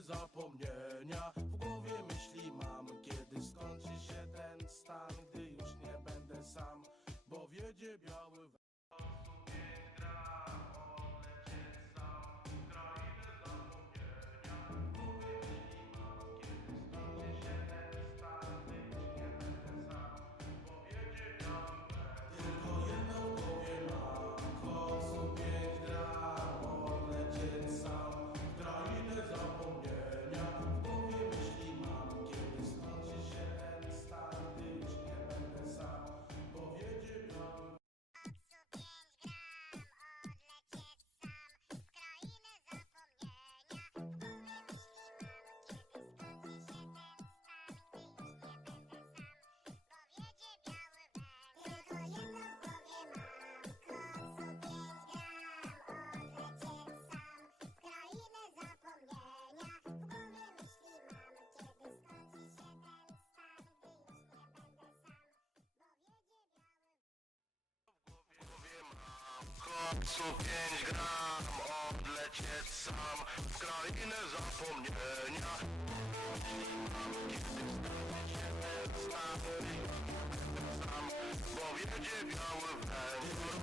krainę zapomnienia. W głowie myśli mam, kiedy skończy się ten stan, gdy już nie będę sam, bo wiedzie biały we... Koksu 5 gram, odlecieć sam w krainę zapomnienia. Kiedy skończy się ten stan, gdy już nie będę sam, bo wiedzie biały węgiel.